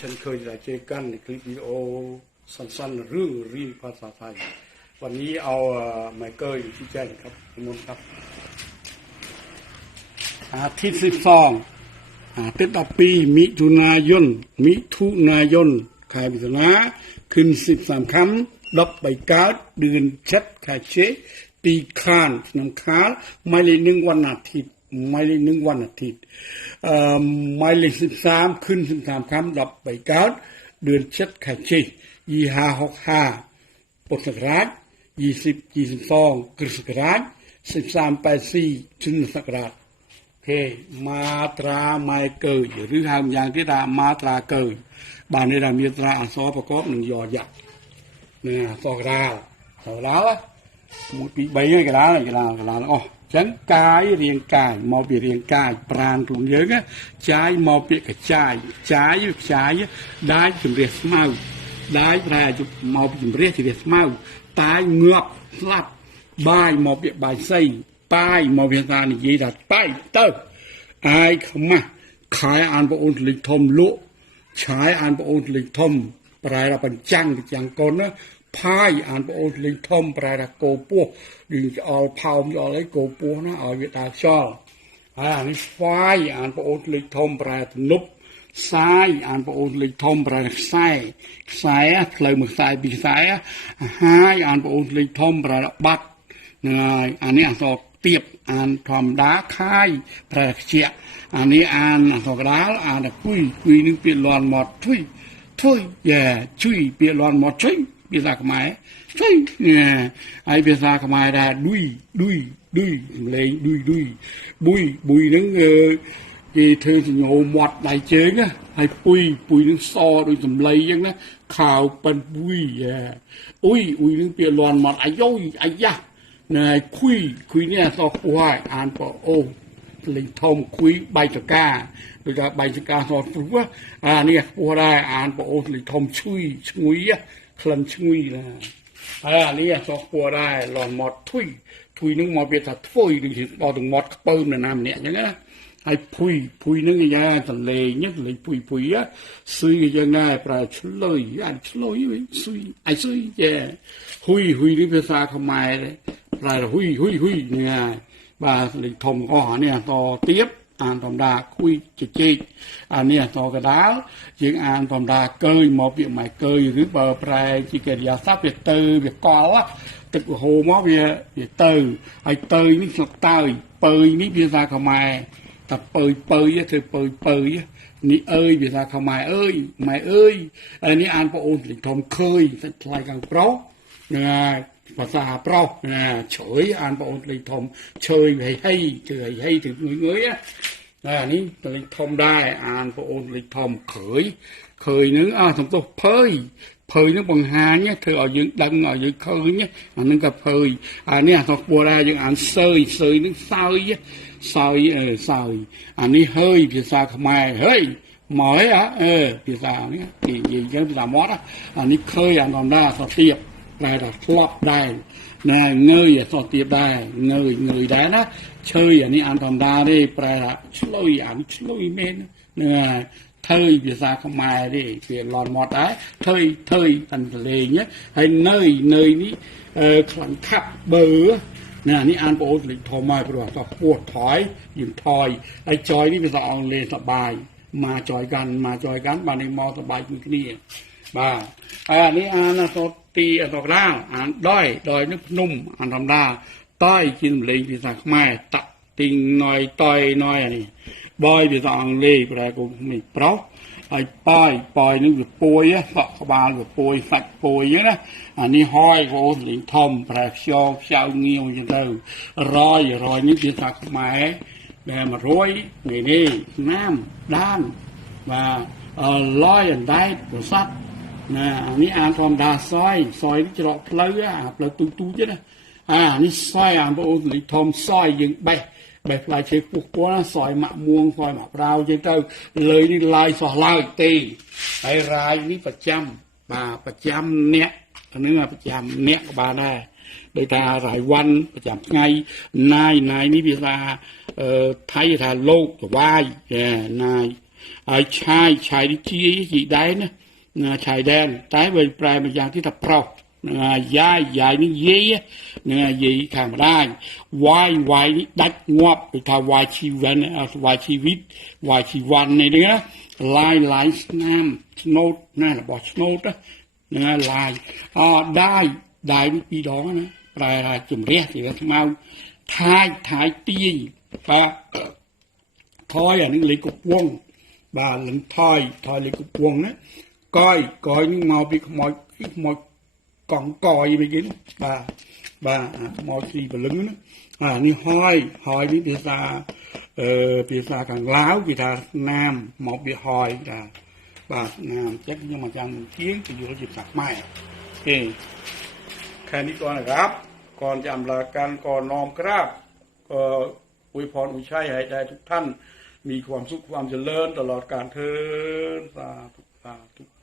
ฉันเคยได้เจอกันคลิปวิดีโอสั้นๆเรื่องรีภาษาไทย วันนี้เอาไมเคิลอยู่ที่แจ้งครับคุนครับ อาทิตย์สิบสองอาทิตย์ต่อปีมิถุนายนมิถุนายนขายพิจารณาขึ้นสิบสามคำดอกใบกาดเดือนช็ดขายเชตีคานน้ำคาไม่เลยหนึ่งวันอาทิตย์ ម៉ៃលេខ1វណ្ណអាទិត្យអឺម៉ៃលេខ13ខឹន13ខាំ13កើតដឿន7ខែជិះយីហា65ពុទ្ធសករាជ20 22គ្រិស្តសករាជ1384ជិនសករាជគេមាត្រាម៉ៃកើយឬហៅម្យ៉ាងទៀតថាមាត្រាកើយបាននេះថាមានត្រាអសរប្រកបនឹងយយៈណាអសរក្រាលក្រាល1 2 3ហើយករាលករាលករាលអស់ ចឹងកាយរាងកាយមកពីរាងកាយប្រានខ្លួនយើងណាចាយមកពីកចាយចាយខ្ចាយដាច់ជំរះស្មៅដាយប្រែមកពីជំរះជំរះស្មៅតាយងាប់ស្លាប់បាយមកពីបាយសីប៉ាយមកវាថានិយាយថាប៉ាយទៅអាយខ្មាស់ខายអានបងអូនលេខធំលក់ឆាយអានបងអូនលេខធំប្រែថាបញ្ចាំងបញ្ចាំងកូនណា ផាយអានបងអូនលេខធំប្រែថាគោពោះឌីអល់ផោមអល់អីគោពោះណាឲ្យវាដើរខ្យល់ហើយអានេះស្វាយអានបងអូនលេខធំប្រែទំនប់ខ្សែអានបងអូនលេខធំប្រែខ្សែខ្សែផ្លូវមួយខ្សែពីរខ្សែហើយអានបងអូនលេខធំប្រែបាត់ហ្នឹងហើយអានេះអក្សរទៀបអានធម្មតាខាយប្រែខ្ជាក់អានេះអានអក្សរកដាលអានតែគួយគួយនឹងពាក្យលន់មកធុយធុយយ៉ាជួយពាក្យលន់មកជួយ ភាសាខ្មែរជួយហើយភាសាខ្មែរដែរឌុយឌុយឌុយលេងឌុយឌុយបុយបុយហ្នឹងអឺគេធ្វើសញ្ញោមាត់ដៃជើងណាហើយពុយពុយនឹងសដូចសម្លៃអញ្ចឹងណាខោប៉ិនពុយអ៊ុយអ៊ុយនឹងពាលន់មាត់អាយ៉យអាយ៉ាណែខុយខុយនេះសោះពោះហើយអានប៉អូលេងធំខុយបៃតកាដូចថាបៃតកាសោះព្រោះអានេះពោះដែរអានប៉អូលេងធំឈុយឈ្ងុយ ក្លិនឈ្ងុយណាហើយអានេះសោះពោះដែរលន់មាត់ធុយធុយនឹងមកវាថាធ្វើដូចបោទាំងមាត់ខ្ពើមនៅណាម្នាក់អញ្ចឹងណាហើយភុយភុយនឹងយ៉ាងតលេងតលេងភុយភុយស៊ុយយ៉ាងណាប្រើឆ្លើយអាឆ្លើយវិញស៊ុយអាស៊ុយចេហ៊ុយហ៊ុយនេះភាសាខ្មែរប្រើហ៊ុយហ៊ុយហ៊ុយនេះបាទលេងធំអស់អានេះតទៀត អានធម្មតាគួយជជែកអានេះតកដាលយើងអានធម្មតាកើយមកពាក្យម៉ែកើយឬបើប្រែជាកិរិយាសព្ទវាទៅវាកលទឹកហូរមកវាវាទៅហើយទៅនេះស្លឹកតើយពើយនេះភាសាខ្មែរតែពើយពើយធ្វើពើយពើយនេះអើយភាសាខ្មែរអើយម៉ែអើយហើយនេះអានបងអូនលេខធំឃើញសាច់ថ្លៃខាងប្រុសហ្នឹងហើយ ភាសាប្រុសណាជ្រើយអានបងអូនលេខធំឈើយហីហីជឿហីហីទៅងើយងើយណាអានេះលេខធំដែរអានបងអូនលេខធំឃើញឃើញនឹងអស់សំទោសភើយភើយនឹងបង្ហាញធ្វើឲ្យយើងដឹងឲ្យយើងឃើញអានឹងក៏ភើយអានេះអត់ពោះដែរយើងអានសើយសើយនឹងសើយសើយអឺសើយអានេះហើយភាសាខ្មែរហើយមកហ៎អឺភាសានេះនិយាយចឹងភាសាមាត់អានេះឃើញអានដំណាសទៀ បតែថាធ្លាប់ដែរណាងើយអសទៀបដែរងើយងើយដែរណាឈើអានេះអានដំណាទេប្រែថាឆ្លុយអានេះឆ្លុយមែនហ្នឹងហើយ thời ភាសាខ្មែរទេវាលន់មាត់ដែរ thời thời អន្តលេងហើយនៅនៅនេះអឺខ្លាំងខាប់បើណានេះអានបងអូនលេខធំមកព្រោះតោះពោះថយយើងថយហើយចយនេះភាសាអង់គ្លេសសបាយមកចយកាន់មកចយកាន់បាននេះមកសបាយមួយគ្នា បាទហើយអានេះអានអសតទីអសកដាលអានដោយដោយនេះភ្នំអានធម្មតាតយជាសម្លេងភាសាខ្មែរតាក់ទីងណយតយណយអានេះបយភាសាអង់គ្លេសប្រែកុំនេះប្រុសហើយប៉យប៉យនឹងវាពួយសក់ក្បាលវាពួយសាច់ពួយហ្នឹងណាអានេះហយក៏អូនលេងធំប្រែខ្យល់ខ្យៅងាវអញ្ចឹងទៅរយរយនេះភាសាខ្មែរដែល100នេះនេះណាមដានបាទអលយអណ្ដែតប្រសាទ ណាអានេះអានធម្មតាសយសយនេះច្រកផ្លូវអាផ្លូវទូទូចណាអានេះសយអាបងអូនលីធំសយយើងបេះបេះផ្លែឈើពុះពណ៌ណាសយម៉ាក់មួងសយម៉ាក់ប្រាវចឹងទៅលើនេះឡាយសោះឡើយទេហើយរាយនេះប្រចាំបាទប្រចាំអ្នកអានឹងប្រចាំអ្នកក៏បានដែរដោយថារាយវ័នប្រចាំថ្ងៃណាយណាយនេះវាថាអឺថៃថាលោកចវាយណាយហើយឆាយឆាយនេះជាជីដែរណា ชายแดนแต่ไปแปลมาอย่างที่ทับเรานะย้ายย้ายนี่เย่นะเย่ข้ามได้วายวายนี่ดัดงวบไปทาวายชีวันเอาวายชีวิตวายชีวันนี่นะลายลายน้ำสโนดนั่นแหละบอกสโนดนะนะลายอ๋อได้ได้นี่ปี ก้อยกอยนี่มาไปขโมยขมอยกล่องก้อยไปกินบ่าบ่าหโมยสีบลึงนะอ่านี่ห้อยห้อยนี่ภาษาเอ่อภาษาทางลาวกีตาน้ำหมอกไห้อยจ้าบ่าน้ำแจ็คยังมาจังเที่ยงไปอยู่รถจิบสักไม้โอเคแค่นี้ก่อนนะครับ ก่อนจะอำลากันก่อนน้อมกราบก็อวยพรอุชัยให้ได้ทุกท่าน มีความสุขความเจริญตลอดการเทินสาธุสาธุ